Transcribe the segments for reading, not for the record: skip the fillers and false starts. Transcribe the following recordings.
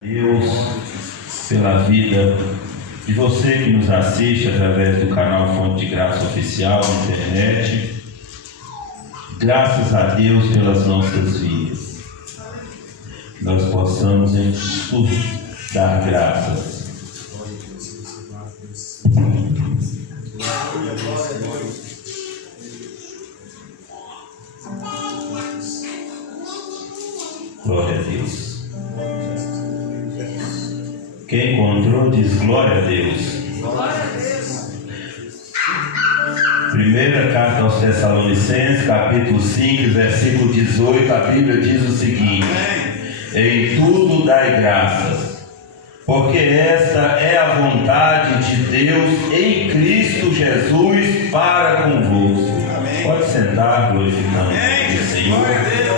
Deus pela vida de você que nos assiste através do canal Fonte de Graça Oficial na internet. Graças a Deus pelas nossas vidas. Nós possamos em tudo dar graças. Glória a Deus. Quem encontrou diz glória a Deus. Glória a Deus. Primeira carta aos Tessalonicenses, capítulo 5, versículo 18, a Bíblia diz o seguinte: em tudo dai graças, porque esta é a vontade de Deus em Cristo Jesus para convosco. Amém. Pode sentar, glorificando o Senhor. Glória a Deus.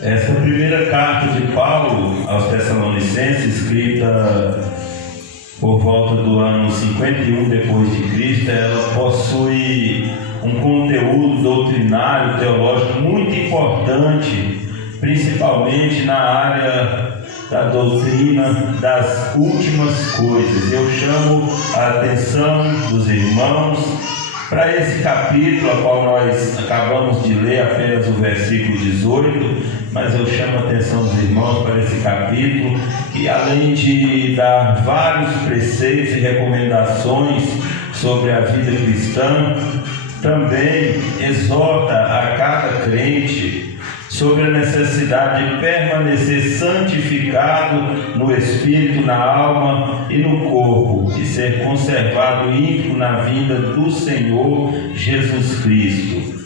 Essa primeira carta de Paulo aos Tessalonicenses, escrita por volta do ano 51 depois de Cristo, ela possui um conteúdo doutrinário, teológico muito importante, principalmente na área da doutrina das últimas coisas. Eu chamo a atenção dos irmãos para esse capítulo, a qual nós acabamos de ler apenas o versículo 18, mas eu chamo a atenção dos irmãos para esse capítulo, que além de dar vários preceitos e recomendações sobre a vida cristã, também exorta a cada crente sobre a necessidade de permanecer santificado no espírito, na alma e no corpo, e ser conservado íntegro na vinda do Senhor Jesus Cristo.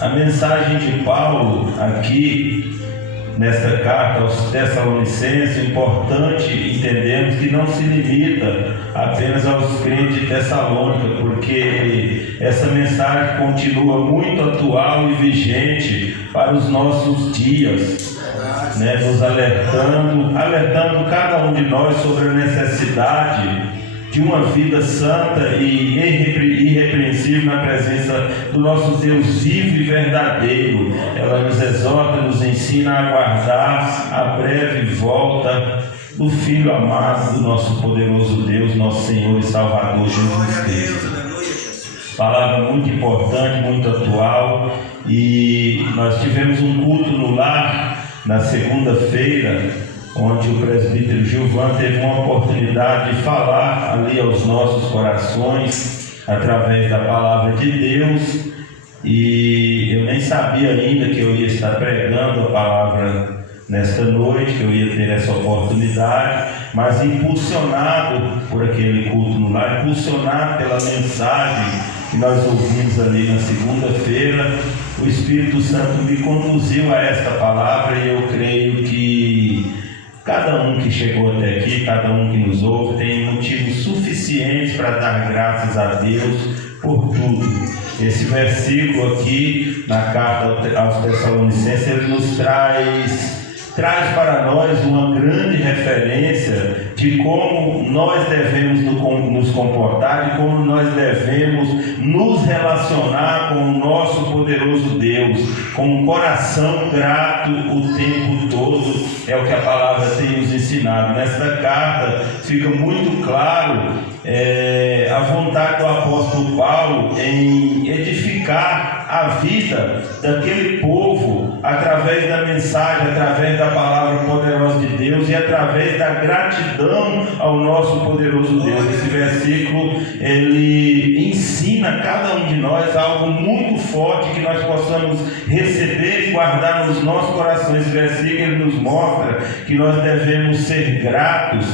A mensagem de Paulo aqui nesta carta aos Tessalonicenses, é importante entendermos que não se limita apenas aos crentes de Tessalônica, porque essa mensagem continua muito atual e vigente para os nossos dias, nos alertando cada um de nós sobre a necessidade de uma vida santa e irrepreensível na presença do nosso Deus vivo e verdadeiro. Ela nos exorta, nos ensina a aguardar a breve volta do Filho amado do nosso poderoso Deus, nosso Senhor e Salvador Jesus Cristo. Palavra muito importante, muito atual, e nós tivemos um culto no lar na segunda-feira, onde o presbítero Gilvan teve uma oportunidade de falar ali aos nossos corações através da palavra de Deus, e eu nem sabia ainda que eu ia estar pregando a palavra nesta noite, que eu ia ter essa oportunidade, mas impulsionado por aquele culto no lar, impulsionado pela mensagem que nós ouvimos ali na segunda-feira, o Espírito Santo me conduziu a esta palavra, e eu creio que cada um que chegou até aqui, cada um que nos ouve, tem motivos suficientes para dar graças a Deus por tudo. Esse versículo aqui, na carta aos Tessalonicenses, ele nos traz para nós uma grande referência de como nós devemos nos comportar, de como nós devemos nos relacionar com o nosso poderoso Deus, com um coração grato o tempo todo. É o que a palavra tem nos ensinado. Nesta carta fica muito claro a vontade do apóstolo Paulo em edificar a vida daquele povo através da mensagem, através da palavra poderosa de Deus e através da gratidão ao nosso poderoso Deus. Esse versículo, ele ensina a cada um de nós algo muito forte que nós possamos receber e guardar nos nossos corações. Esse versículo, ele nos mostra que nós devemos ser gratos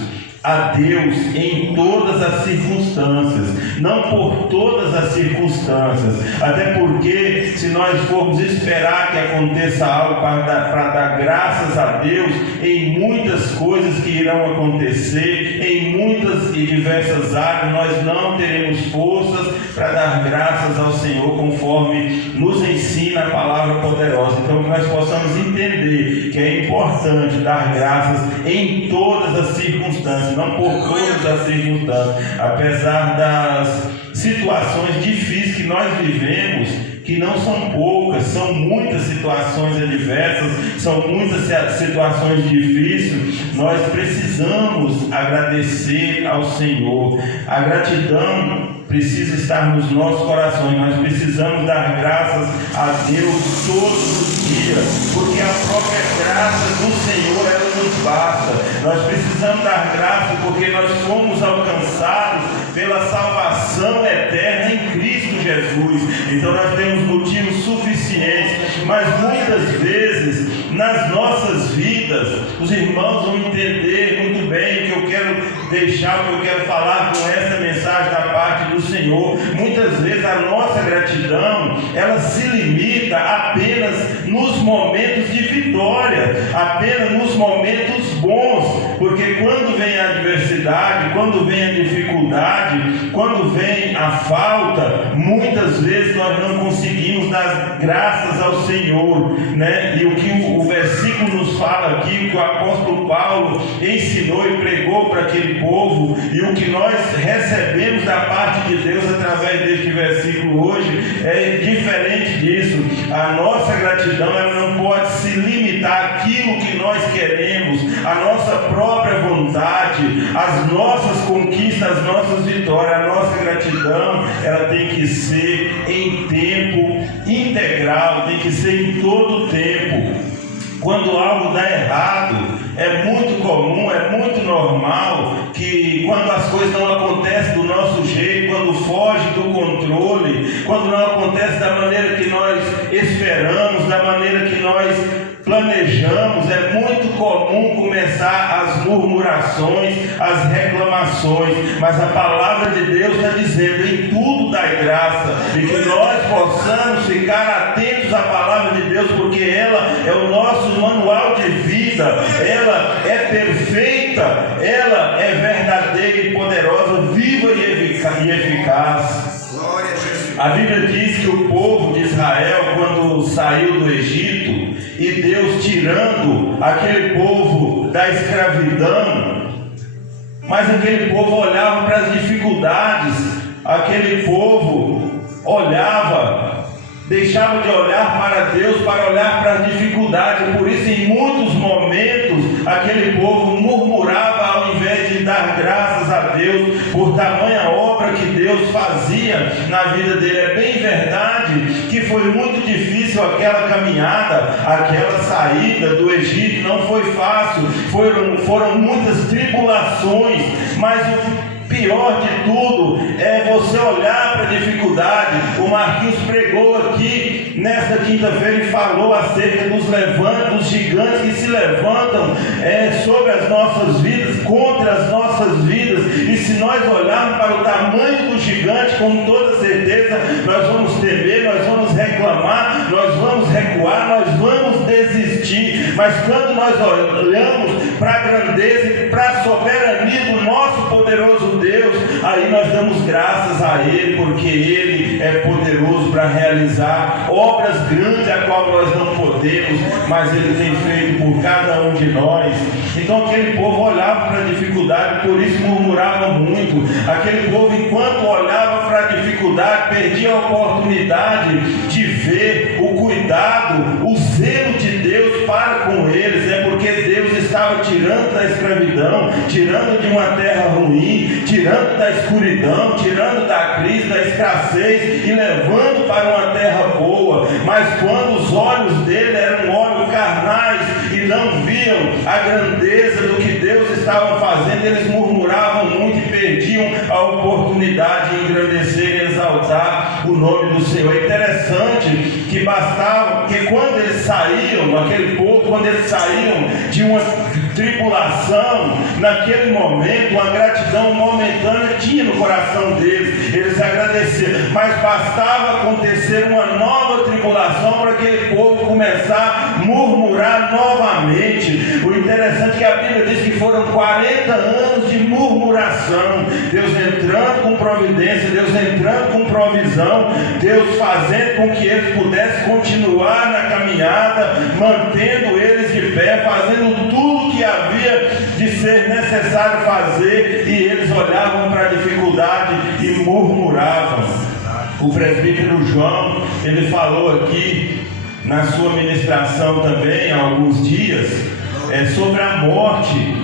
a Deus em todas as circunstâncias, não por todas as circunstâncias, até porque se nós formos esperar que aconteça algo para dar graças a Deus em muitas coisas que irão acontecer, em muitas e diversas áreas, nós não teremos forças para dar graças ao Senhor conforme nos ensina a palavra poderosa. Então que nós possamos entender que é importante dar graças em todas as circunstâncias, não por todas as circunstâncias, apesar das situações difíceis que nós vivemos, que não são poucas, são muitas situações adversas, são muitas situações difíceis. Nós precisamos agradecer ao Senhor. A gratidão precisa estar nos nossos corações. Nós precisamos dar graças a Deus todos os dias, porque a própria graça do Senhor, ela nos basta. Nós precisamos dar graças porque nós fomos alcançados pela salvação eterna em Cristo Jesus. Então nós temos motivos suficientes, mas muitas vezes nas nossas vidas, os irmãos vão entender muito bem o que eu quero deixar, o que eu quero falar com essa mensagem da parte do Senhor. Muitas vezes a nossa gratidão, ela se limita apenas nos momentos de vitória, apenas nos momentos bons, porque quando vem a adversidade, quando vem a dificuldade, quando vem a falta, muitas vezes nós não conseguimos dar graças ao Senhor, né? E o que o versículo nos fala aqui, o que o apóstolo Paulo ensinou e pregou para aquele povo, e o que nós recebemos da parte de Deus através deste versículo hoje, é diferente disso. A nossa gratidão, ela não pode se limitar àquilo que nós queremos, a nossa própria vontade, as nossas conquistas, as nossas vitórias. A nossa gratidão, ela tem que ser em tempo integral, tem que ser em todo o tempo. Quando algo dá errado, é muito comum, é muito normal que quando as coisas não acontecem do nosso jeito, quando foge do controle, quando não acontece da maneira que nós esperamos, da maneira que nós planejamos, é muito comum começar as murmurações, as reclamações, mas a palavra de Deus está dizendo: em tudo dai graça, e que nós possamos ficar atentos à palavra de Deus, porque ela é o nosso manual de vida, ela é perfeita, ela é verdadeira e poderosa, viva e eficaz. Glória a Jesus. A Bíblia diz que o povo de Israel, quando saiu do Egito, e Deus tirando aquele povo da escravidão, mas aquele povo olhava para as dificuldades, aquele povo olhava, deixava de olhar para Deus para olhar para as dificuldades. Por isso, em muitos momentos, aquele povo murmurava ao invés de dar graças a Deus por tamanha obra que Deus fazia na vida dele. É bem verdade que foi muito difícil aquela caminhada, aquela saída do Egito, não foi fácil, foram muitas tribulações, mas o pior de tudo é você olhar para a dificuldade. O Marquinhos pregou aqui nesta quinta-feira e falou acerca dos gigantes que se levantam sobre as nossas vidas, contra as nossas vidas. E se nós olharmos para o tamanho do gigante, com toda certeza nós vamos temer, nós vamos reclamar, nós vamos recuar, nós vamos desistir. Mas quando nós olhamos para a grandeza e para a soberania do nosso poderoso Deus, aí nós damos graças a Ele, porque Ele é poderoso para realizar obras grandes a qual nós não podemos, mas Ele tem feito por cada um de nós. Então aquele povo olhava para a dificuldade, por isso murmurava muito. Aquele povo, enquanto olhava para a dificuldade, perdia a oportunidade de ver o cuidado, o zelo de Deus para com eles. É porque Deus estava tirando da escravidão, tirando de uma terra ruim, tirando da escuridão, tirando da crise, da escassez e levando para uma terra boa. Mas quando os olhos dele eram olhos carnais e não viam a grandeza do que Deus estava fazendo, eles murmuravam muito e perdiam a oportunidade de engrandecer e exaltar o nome do Senhor. É interessante que bastava, que quando eles saíam, aquele povo, quando eles saíam de uma tribulação, naquele momento, uma gratidão momentânea tinha no coração deles, eles agradeceram, mas bastava acontecer uma nova tribulação para aquele povo começar a murmurar novamente. O interessante é que a Bíblia diz que foram 40 anos de murmuração, Deus entrando com providência, Deus entrando com provisão, Deus fazendo com que eles pudessem continuar na caminhada, mantendo eles de pé, fazendo tudo que havia de ser necessário fazer, e eles olhavam para a dificuldade e murmuravam. O presbítero João, ele falou aqui na sua ministração também, há alguns dias, sobre a morte,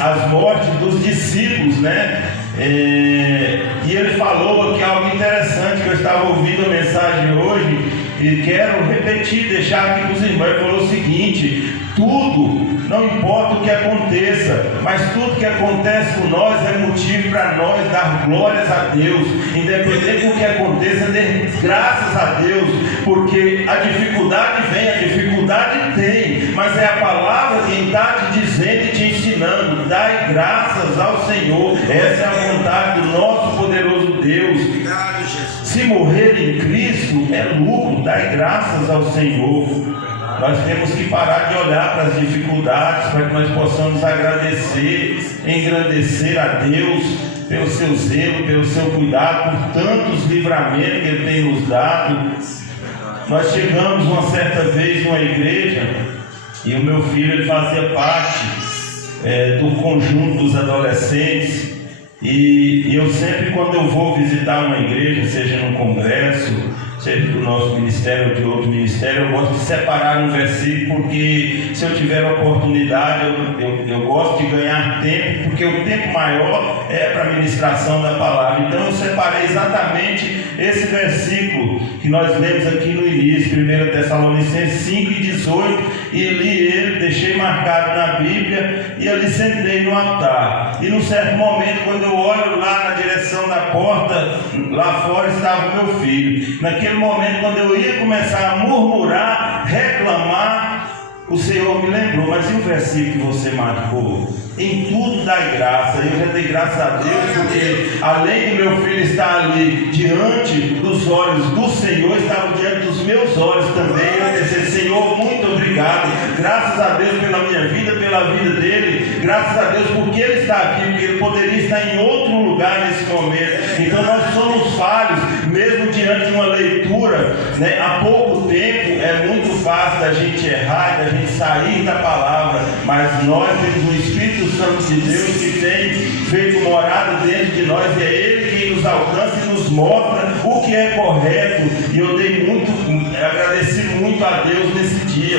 as mortes dos discípulos, né? E ele falou aqui algo interessante, que eu estava ouvindo a mensagem hoje, e quero repetir, deixar aqui para os irmãos. Ele falou o seguinte: tudo, não importa o que aconteça, mas tudo que acontece com nós é motivo para nós dar glórias a Deus. Independente do que aconteça, dê graças a Deus, porque a dificuldade vem, a dificuldade tem, mas é a palavra quem está te dizendo e te ensinando. Dai graças ao Senhor. Essa é a vontade do nosso poderoso Deus. Obrigado, Jesus. Se morrer em Cristo é lucro. Dai graças ao Senhor. Nós temos que parar de olhar para as dificuldades, para que nós possamos agradecer, engrandecer a Deus pelo seu zelo, pelo seu cuidado, por tantos livramentos que Ele tem nos dado. Nós chegamos uma certa vez numa igreja, e o meu filho, ele fazia parte do conjunto dos adolescentes, e eu sempre, quando eu vou visitar uma igreja, seja num congresso, seja do nosso ministério ou de outro ministério, eu gosto de separar um versículo, porque se eu tiver a oportunidade, eu gosto de ganhar tempo, porque o tempo maior é para a ministração da palavra. Então eu separei exatamente esse versículo que nós lemos aqui no início, 1 Tessalonicenses 5:18, e li ele, deixei marcado na Bíblia, e ali sentei no altar. E num certo momento, quando eu olho lá na direção da porta, lá fora estava o meu filho. Naquele momento, quando eu ia começar a murmurar, reclamar, o Senhor me lembrou: mas e o versículo que você marcou? Em tudo dai graça. Eu já dei graças a Deus, porque além do meu filho estar ali diante dos olhos do Senhor, estava diante dos meus olhos também. Eu disse: Senhor, muito obrigado, graças a Deus pela minha vida, pela vida dele, graças a Deus porque ele está aqui, porque ele poderia estar em outro lugar nesse momento. Então nós somos falhos, mesmo diante de uma leitura, né? Há pouco tempo é muito fácil da gente errar, da gente sair da palavra, mas nós temos o Espírito Santo de Deus que tem feito morada dentro de nós, e é Ele quem nos alcança e nos mostra o que é correto. E eu agradeci muito a Deus nesse dia.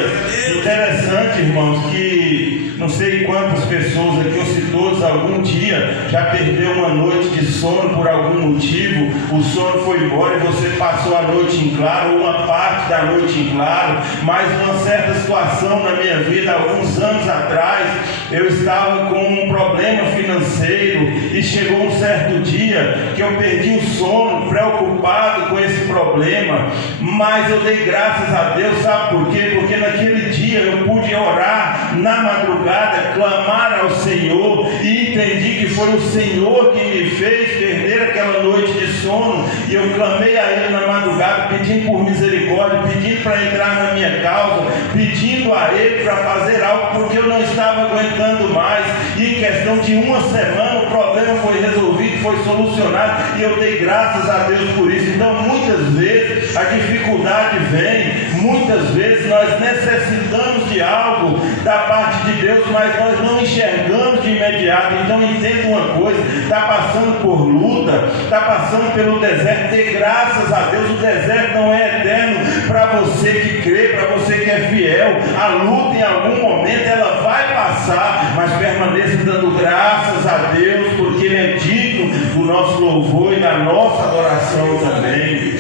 Interessante, irmãos, que não sei quantas pessoas aqui, ou se todos, algum dia já perdeu uma noite de sono por algum motivo, o sono foi embora e você passou a noite em claro, ou uma parte da noite em claro. Mas uma certa situação na minha vida, alguns anos atrás, eu estava com um problema financeiro, e chegou um certo dia que eu perdi o sono, preocupado com esse problema, mas eu dei graças a Deus. Sabe por quê? Porque naquele dia eu pude orar na madrugada, clamar ao Senhor, e entendi que foi o Senhor quem me fez perder aquela noite de sono, e eu clamei a Ele na madrugada, pedindo por misericórdia, pedindo para entrar na minha causa, pedindo a Ele para fazer algo, porque eu não estava aguentando mais. E em questão de uma semana o problema foi resolvido, foi solucionado, e eu dei graças a Deus por isso. Então muitas vezes a dificuldade vem, muitas vezes nós necessitamos de algo da parte de Deus, mas nós não enxergamos de imediato. Então entenda uma coisa: está passando por luta, está passando pelo deserto, dê graças a Deus. O deserto não é eterno para você que crê, para você que é fiel. A luta em algum momento ela vai passar, mas permaneça dando graças a Deus, porque Ele é digno do nosso louvor e da nossa adoração também.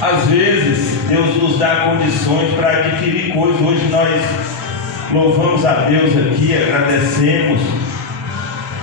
Às vezes Deus nos dá condições para adquirir coisas. Hoje nós louvamos a Deus aqui, agradecemos,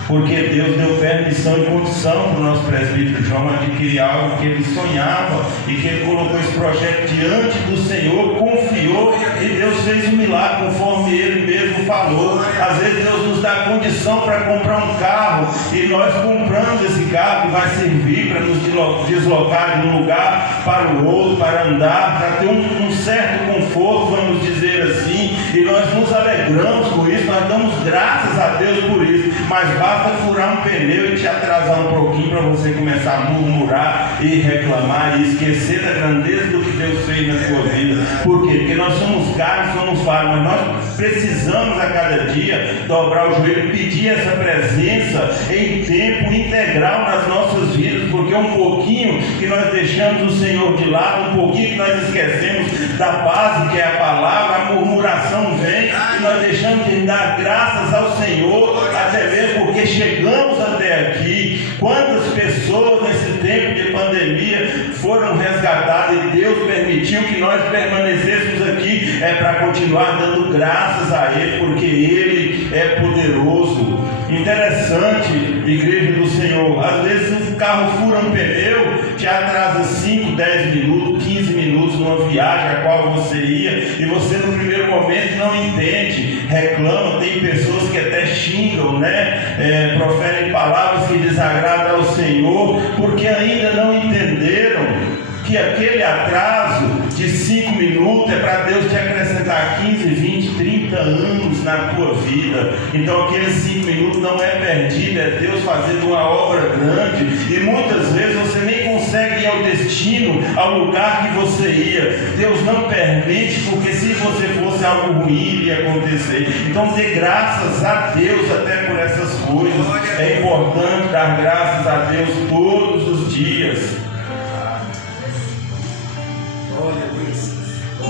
porque Deus deu permissão e condição para o nosso presbítero João adquirir algo que ele sonhava, e que ele colocou esse projeto diante do Senhor, confiou, e Deus fez um milagre conforme ele mesmo falou. Às vezes Deus nos dá condição para comprar um carro, e nós compramos esse carro que vai servir para nos deslocar de um lugar para o outro, para andar, para ter um certo conforto, vamos dizer assim. e nós nos alegramos com isso, nós damos graças a Deus por isso, mas basta furar um pneu e te atrasar um pouquinho para você começar a murmurar e reclamar e esquecer da grandeza do que Deus fez na sua vida. Por quê? Porque nós somos carne, somos falhos, mas nós precisamos a cada dia dobrar o joelho e pedir essa presença em tempo integral nas nossas vidas, porque um pouquinho que nós deixamos o Senhor de lado, um pouquinho que nós esquecemos da base que é a palavra, a murmuração vem e nós deixamos de dar graças ao Senhor, até mesmo porque chegamos até aqui. Quantas pessoas nesse tempo de pandemia foram resgatadas e Deus permitiu que nós permanecêssemos aqui para continuar dando graças a Ele, porque Ele é poderoso. Interessante, igreja do Senhor, às vezes o carro fura um pneu, te atrasa 5, 10 minutos, 15 minutos numa viagem a qual você ia, e você no primeiro momento não entende, reclama, tem pessoas que até xingam, né? Proferem palavras que desagradam ao Senhor, porque ainda não entenderam que aquele atraso de 5 minutos é para Deus te acrescentar 15, 20, 30 anos na tua vida. Então aqueles 5 minutos não é perdido, é Deus fazendo uma obra grande, e muitas vezes você nem consegue ir ao destino, ao lugar que você ia. Deus não permite, porque se você fosse algo ruim iria acontecer. Então dê graças a Deus até por essas coisas. É importante dar graças a Deus todos os dias.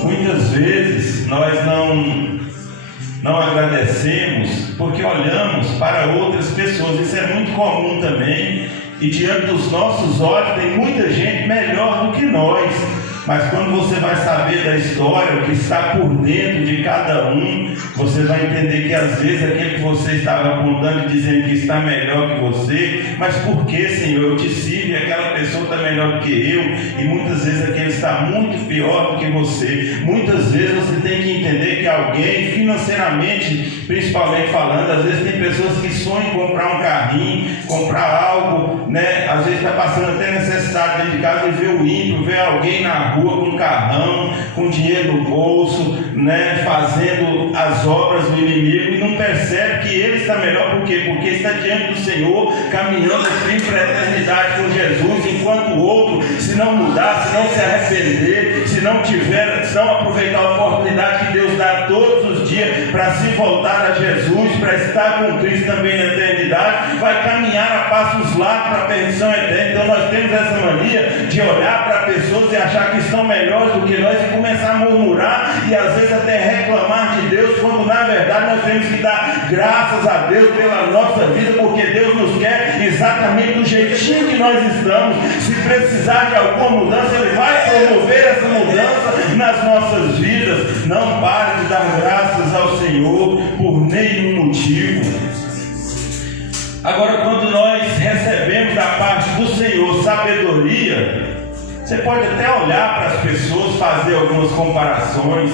Muitas vezes nós não agradecemos porque olhamos para outras pessoas. Isso é muito comum também, e diante dos nossos olhos tem muita gente melhor do que nós. Mas quando você vai saber da história, o que está por dentro de cada um, você vai entender que às vezes aquele que você estava apontando e dizendo que está melhor que você, mas por que, Senhor? Eu te sirvo e aquela pessoa está melhor do que eu, e muitas vezes aquele está muito pior do que você. Muitas vezes você tem que entender que alguém, financeiramente, principalmente falando, às vezes tem pessoas que sonham em comprar um carrinho, comprar algo, né? Às vezes está passando até necessidade dentro de casa e vê o ímpio, vê alguém na rua com um carrão, com dinheiro no bolso, né, fazendo as obras do inimigo, e não percebe que ele está melhor. Por quê? Porque está diante do Senhor, caminhando assim para a eternidade com Jesus, enquanto o outro, se não mudar, se não se arrepender, se não aproveitar a oportunidade que Deus dá todos os dias para se voltar a Jesus, para estar com Cristo também na eternidade, vai caminhar a passos largos para a perdição eterna. Então nós temos essa mania de olhar para pessoas e achar que estão melhores do que nós e começar a murmurar e às vezes até reclamar de Deus, quando na verdade nós temos que dar graças a Deus pela nossa vida, porque Deus nos quer exatamente do jeitinho que nós estamos. Se precisar de alguma mudança, Ele vai promover essa mudança nas nossas vidas. Não pare de dar graças ao Senhor por nenhum motivo. Agora, quando nós recebemos da parte do Senhor sabedoria, você pode até olhar para as pessoas, fazer algumas comparações,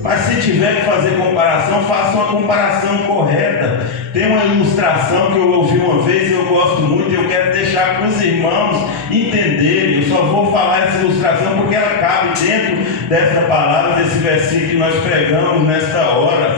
mas se tiver que fazer comparação, faça uma comparação correta. Tem uma ilustração que eu ouvi uma vez e eu gosto muito, e eu quero deixar para os irmãos entenderem. Eu só vou falar essa ilustração porque ela cabe dentro dessa palavra, desse versículo que nós pregamos nesta hora.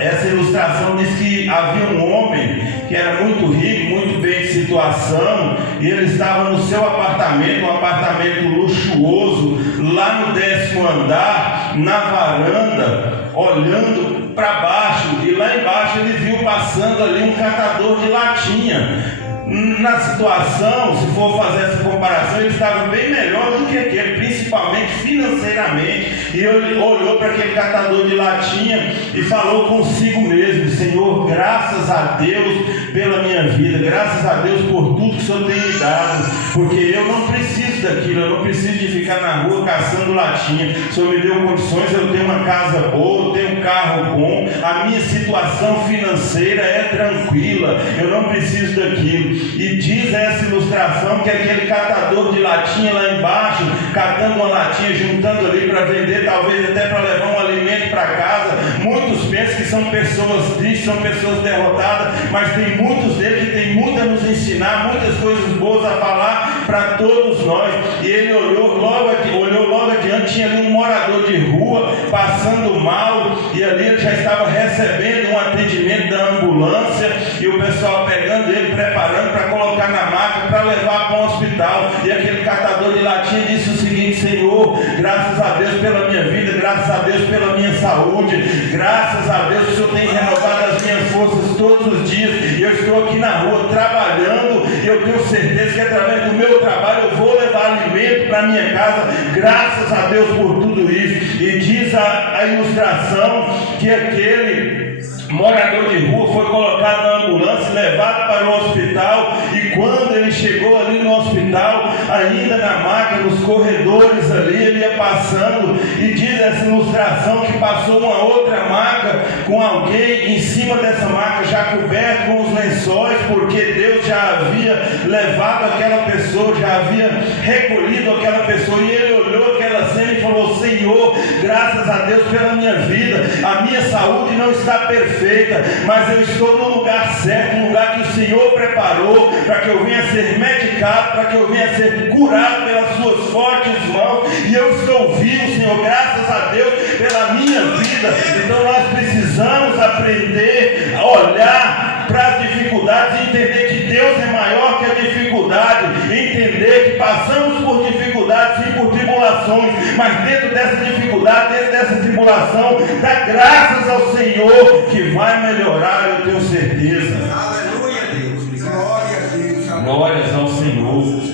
Essa ilustração diz que havia um homem que era muito rico, muito bem de situação, e ele estava no seu apartamento, um apartamento luxuoso, lá no 10º andar, na varanda, olhando para baixo, e lá embaixo ele viu passando ali um catador de latinha. Na situação, se for fazer essa comparação, ele estava bem melhor do que aquele, principalmente financeiramente. E ele olhou para aquele catador de latinha e falou consigo mesmo: Senhor, graças a Deus pela minha vida, graças a Deus por tudo que o Senhor tem me dado, porque eu não preciso daquilo, eu não preciso de ficar na rua caçando latinha. O Senhor me deu condições, eu tenho uma casa boa, eu tenho um carro bom, a minha situação financeira é tranquila, eu não preciso daquilo. E diz essa ilustração que aquele catador de latinha lá embaixo, catando uma latinha, juntando ali para vender, talvez até para levar um alimento para casa. Muitos pensam que são pessoas tristes, são pessoas derrotadas, mas tem muitos deles que tem muito a nos ensinar, muitas coisas boas a falar para todos nós. E ele olhou logo aqui, olhou logo adiante, tinha ali um morador de rua passando mal, e ali ele já estava recebendo um atendimento da ambulância, e o pessoal pegando ele, preparando para colocar na maca, para levar para um hospital. E aquele catador de latinha disse o seguinte: Senhor, graças a Deus pela minha vida, graças a Deus pela minha saúde, graças a Deus o Senhor tem renovado as minhas forças todos os dias, e eu estou aqui na rua trabalhando, e eu tenho certeza que através do meu trabalho eu vou levar alimento para minha casa, graças a Deus por tudo isso. E diz a ilustração que aquele morador de rua foi colocado na ambulância, levado para o hospital, e quando ele chegou ali no hospital, ainda na maca, nos corredores ali, ele ia passando, e diz essa ilustração que passou uma outra maca com alguém em cima dessa maca, já coberto com os lençóis, porque Deus já havia levado aquela pessoa, já havia recolhido aquela pessoa, e ele olhou aquela cena e falou: Senhor, graças a Deus pela minha vida, a minha saúde não está perfeita, mas eu estou no lugar certo, no lugar que o Senhor preparou para que eu venha ser medicado, para que eu venha ser curado pelas suas fortes mãos, e eu estou vivo, Senhor, graças a Deus pela minha vida. Então nós precisamos aprender a olhar para as dificuldades e entender que Deus é maior que a dificuldade, entender que passamos por dificuldades e por tribulações, mas dentro dessa dificuldade, dentro dessa tribulação, dá graças ao Senhor que vai melhorar, eu tenho certeza. Aleluia, Deus. Glória a Deus. Glórias ao Senhor.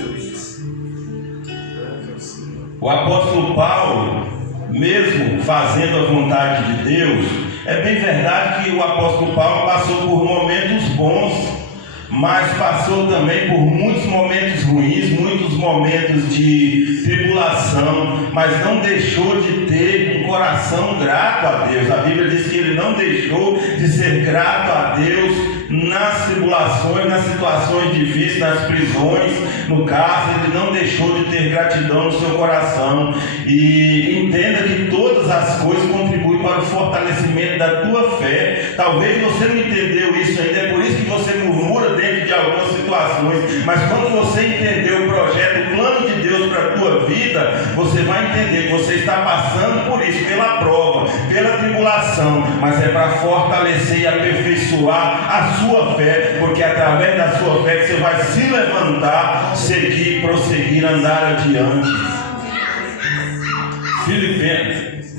O apóstolo Paulo, mesmo fazendo a vontade de Deus, é bem verdade que o apóstolo Paulo passou por momentos bons, mas passou também por muitos momentos ruins, muitos momentos de tribulação, mas não deixou de ter um coração grato a Deus. A Bíblia diz que ele não deixou de ser grato a Deus nas tribulações, nas situações difíceis, nas prisões, no caso, ele não deixou de ter gratidão no seu coração. E entenda que todas as coisas contribuem para o fortalecimento da tua fé. Talvez você não entendeu isso ainda, é por isso que você murmura dentro de algumas situações, mas quando você entender o projeto, o plano de Deus para a tua vida, você vai entender que você está passando por isso, pela prova, pela tribulação, mas é para fortalecer e aperfeiçoar a sua fé, porque através da sua fé você vai se levantar, seguir, prosseguir, andar adiante.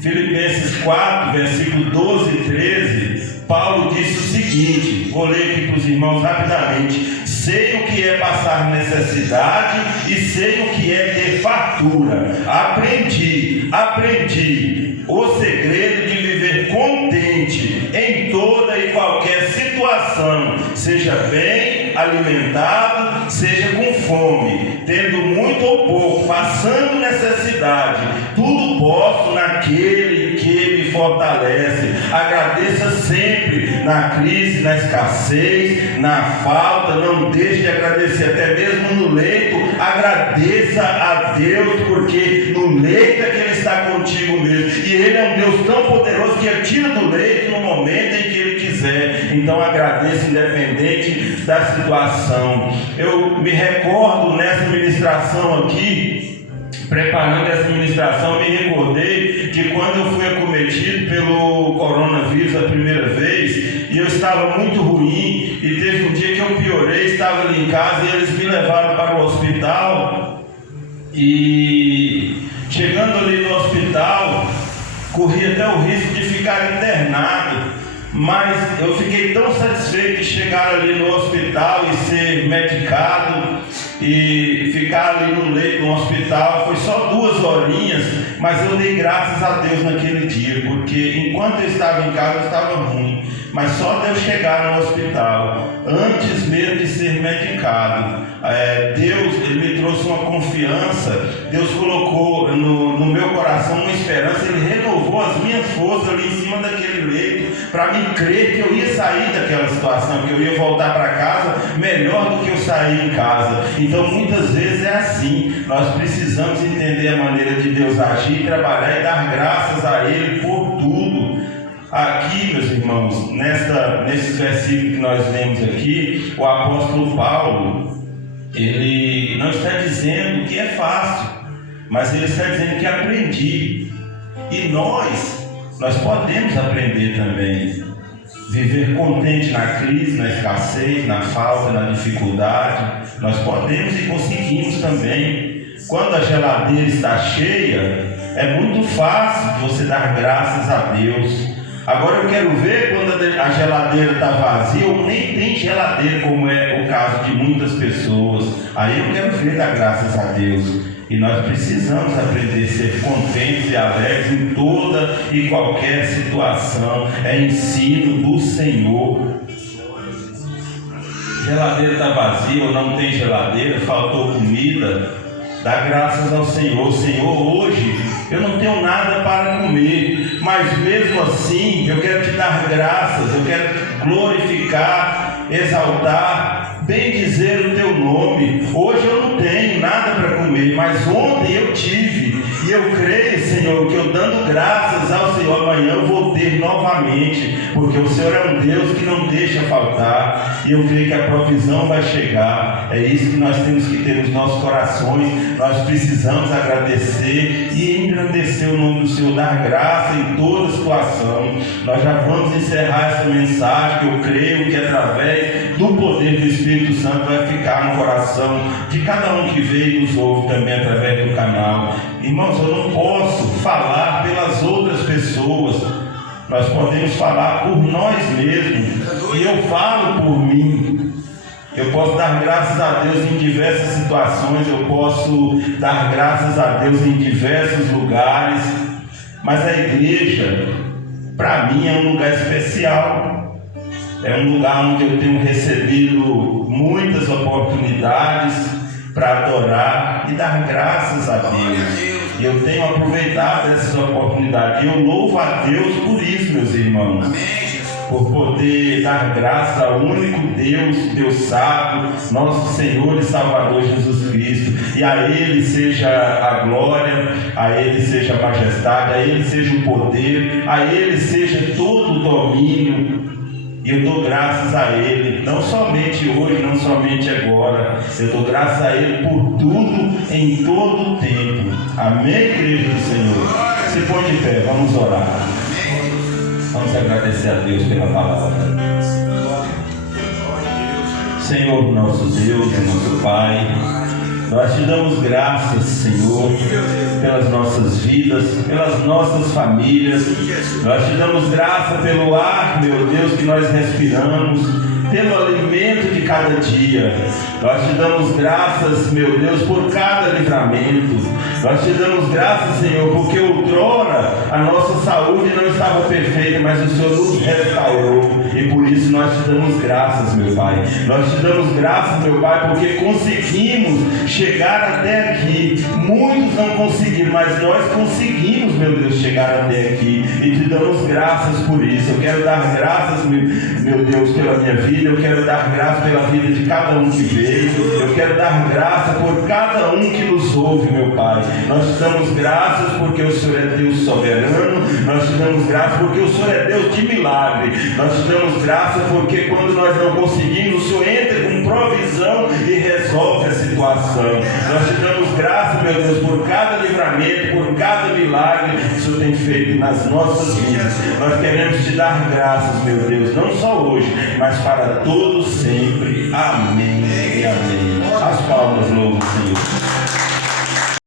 Filipenses 4, versículo 12 e 13, Paulo disse o seguinte, vou ler aqui para os irmãos rapidamente: sei o que é passar necessidade e sei o que é ter fartura. Aprendi o segredo de viver contente em toda e qualquer situação, seja bem alimentado, seja com fome, tendo muito ou pouco, passando necessidade, tudo posso naquele que me fortalece. Agradeça sempre na crise, na escassez, na falta, não deixe de agradecer, até mesmo no leito, agradeça a Deus, porque no leito é que Ele está contigo mesmo, e Ele é um Deus tão poderoso que Ele tira do leito no momento em que Ele quiser. Então agradeça independente da situação. Eu me recordo nessa ministração aqui, preparando essa ministração, me recordei que quando eu fui acometido pelo coronavírus a primeira vez, e eu estava muito ruim, e teve um dia que eu piorei, estava ali em casa e eles me levaram para o hospital, e chegando ali no hospital, corri até o risco de ficar internado. Mas eu fiquei tão satisfeito de chegar ali no hospital e ser medicado e ficar ali no leito no hospital. Foi só 2 horinhas, mas eu dei graças a Deus naquele dia, porque enquanto eu estava em casa eu estava ruim, mas só de eu chegar no hospital, antes mesmo de ser medicado, Deus, Ele me trouxe uma confiança, Deus colocou no meu coração uma esperança, Ele renovou as minhas forças ali em cima daquele leito, para me crer que eu ia sair daquela situação, que eu ia voltar para casa melhor do que eu saí em casa. Então muitas vezes é assim, nós precisamos entender a maneira de Deus agir, trabalhar e dar graças a Ele por tudo. Aqui, meus irmãos, nesses versículos que nós lemos aqui, o apóstolo Paulo, ele não está dizendo que é fácil, mas ele está dizendo que aprendi. E nós podemos aprender também. Viver contente na crise, na escassez, na falta, na dificuldade. Nós podemos e conseguimos também. Quando a geladeira está cheia, é muito fácil você dar graças a Deus. Agora eu quero ver quando a geladeira está vazia ou nem tem geladeira, como é o caso de muitas pessoas. Aí eu quero ver dar graças a Deus. E nós precisamos aprender a ser contentes e alegres em toda e qualquer situação. É ensino do Senhor. Geladeira está vazia ou não tem geladeira, faltou comida, dá graças ao Senhor. Senhor, hoje eu não tenho nada para comer, mas mesmo assim eu quero te dar graças, eu quero glorificar, exaltar, bendizer o teu nome. Hoje eu não tenho nada para comer, mas ontem eu tive, e eu creio, Senhor, que eu dando graças ao Senhor, amanhã eu vou ter novamente, porque o Senhor é um Deus que não deixa faltar, e eu creio que a provisão vai chegar. É isso que nós temos que ter nos nossos corações. Nós precisamos agradecer e engrandecer o nome do Senhor, dar graça em toda situação. Nós já vamos encerrar essa mensagem, que eu creio que através do poder do Espírito Santo vai ficar no coração de cada um que veio e nos ouve também através do canal. Irmãos, eu não posso falar pelas outras pessoas, nós podemos falar por nós mesmos, e eu falo por mim. Eu posso dar graças a Deus em diversas situações, eu posso dar graças a Deus em diversos lugares, mas a igreja, para mim, é um lugar especial. É um lugar onde eu tenho recebido muitas oportunidades para adorar e dar graças a Deus. E eu tenho aproveitado essas oportunidades. E eu louvo a Deus por isso, meus irmãos. Por poder dar graças ao único Deus, Deus sábio, nosso Senhor e Salvador Jesus Cristo. E a Ele seja a glória, a Ele seja a majestade, a Ele seja o poder, a Ele seja todo o domínio. E eu dou graças a Ele, não somente hoje, não somente agora. Eu dou graças a Ele por tudo, em todo o tempo. Amém, igreja do Senhor? Se põe de pé, vamos orar. Vamos agradecer a Deus pela palavra. Senhor, nosso Deus e nosso Pai, nós te damos graças, Senhor, pelas nossas vidas, pelas nossas famílias. Nós te damos graça pelo ar, meu Deus, que nós respiramos, pelo alimento de cada dia. Nós te damos graças, meu Deus, por cada livramento. Nós te damos graças, Senhor, porque outrora a nossa saúde não estava perfeita, mas o Senhor nos restaurou, e por isso nós te damos graças, meu Pai. Nós te damos graças, meu Pai, porque conseguimos chegar até aqui. Muitos não conseguiram, mas nós conseguimos, meu Deus, chegar até aqui, e te damos graças por isso. Eu quero dar graças, meu Deus, pela minha vida. Eu quero dar graça pela vida de cada um que veio. Eu quero dar graça por cada um que nos ouve, meu Pai. Nós te damos graças porque o Senhor é Deus soberano. Nós te damos graças porque o Senhor é Deus de milagre. Nós te damos graça porque quando nós não conseguimos, o Senhor entra com provisão e resolve a situação. Nós te damos graça, meu Deus, por cada livramento, por cada milagre que o Senhor tem feito nas nossas vidas. Nós queremos te dar graças, meu Deus, não só hoje, mas para todos sempre. Amém e amém. As palmas louvam o Senhor.